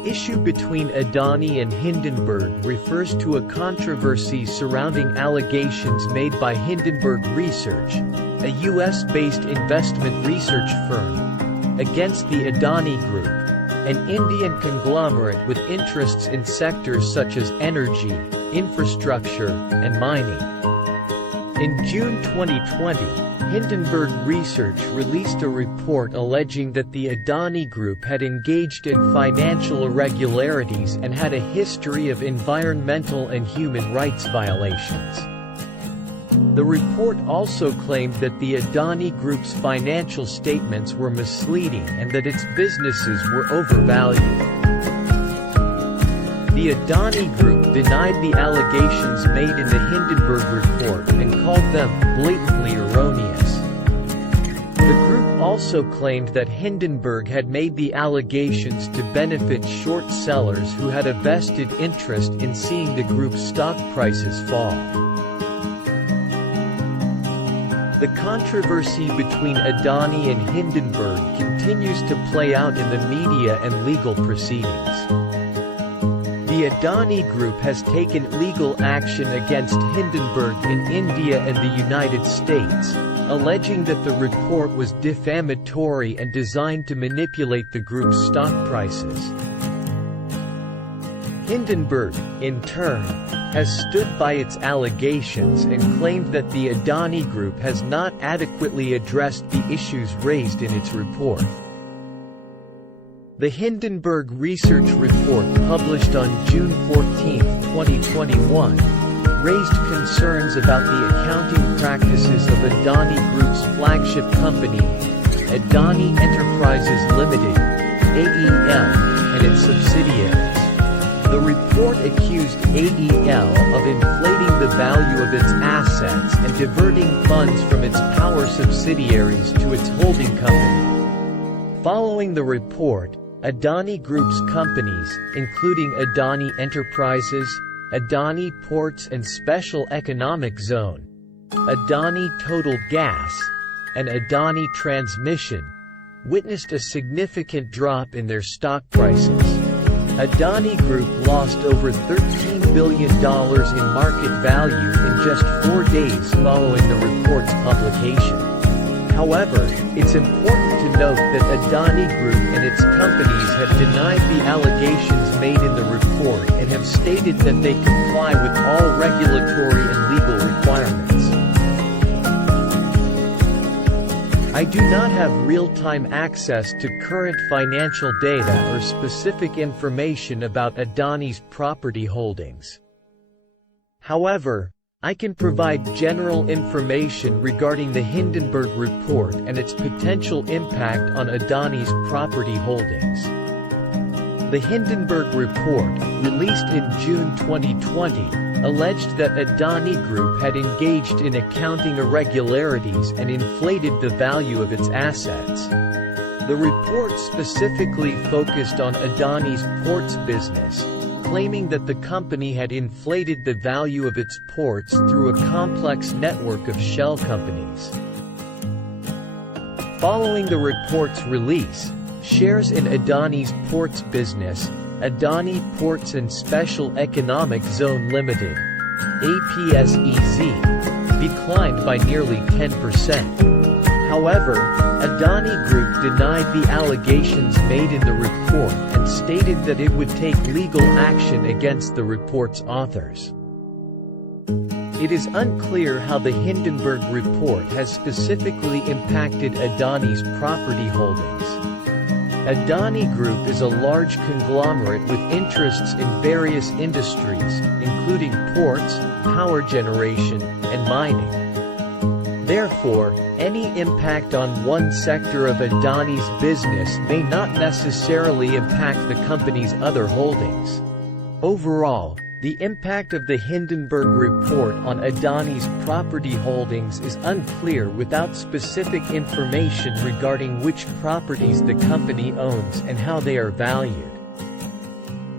issue between Adani and Hindenburg refers to a controversy surrounding allegations made by Hindenburg Research, a US-based investment research firm, against the Adani Group, an Indian conglomerate with interests in sectors such as energy, infrastructure, and mining. In June 2020, Hindenburg Research released a report alleging that the Adani Group had engaged in financial irregularities and had a history of environmental and human rights violations. The report also claimed that the Adani Group's financial statements were misleading and that its businesses were overvalued. The Adani Group denied the allegations made in the Hindenburg report and called them blatantly erroneous. The group also claimed that Hindenburg had made the allegations to benefit short sellers who had a vested interest in seeing the group's stock prices fall. The controversy between Adani and Hindenburg continues to play out in the media and legal proceedings. The Adani Group has taken legal action against Hindenburg in India and the United States, alleging that the report was defamatory and designed to manipulate the group's stock prices. Hindenburg, in turn, has stood by its allegations and claimed that the Adani Group has not adequately addressed the issues raised in its report. The Hindenburg Research Report published on June 14, 2021, raised concerns about the accounting practices of Adani Group's flagship company, Adani Enterprises Limited (AEL), and its subsidiaries. The report accused AEL of inflating the value of its assets and diverting funds from its power subsidiaries to its holding company. Following the report, Adani Group's companies, including Adani Enterprises, Adani Ports and Special Economic Zone, Adani Total Gas, and Adani Transmission, witnessed a significant drop in their stock prices. Adani Group lost over $13 billion in market value in just 4 days following the report's publication. However, it's important to note that Adani Group and its companies have denied the allegations made in the report and have stated that they comply with all regulatory and legal requirements. I do not have real-time access to current financial data or specific information about Adani's property holdings. However, I can provide general information regarding the Hindenburg report and its potential impact on Adani's property holdings. The Hindenburg report, released in June 2020, alleged that Adani Group had engaged in accounting irregularities and inflated the value of its assets. The report specifically focused on Adani's ports business, claiming that the company had inflated the value of its ports through a complex network of shell companies. Following the report's release, shares in Adani's ports business, Adani Ports and Special Economic Zone Limited (APSEZ), declined by nearly 10%. However, Adani Group denied the allegations made in the report and stated that it would take legal action against the report's authors. It is unclear how the Hindenburg report has specifically impacted Adani's property holdings. Adani Group is a large conglomerate with interests in various industries, including ports, power generation, and mining. Therefore, any impact on one sector of Adani's business may not necessarily impact the company's other holdings. Overall, the impact of the Hindenburg report on Adani's property holdings is unclear without specific information regarding which properties the company owns and how they are valued.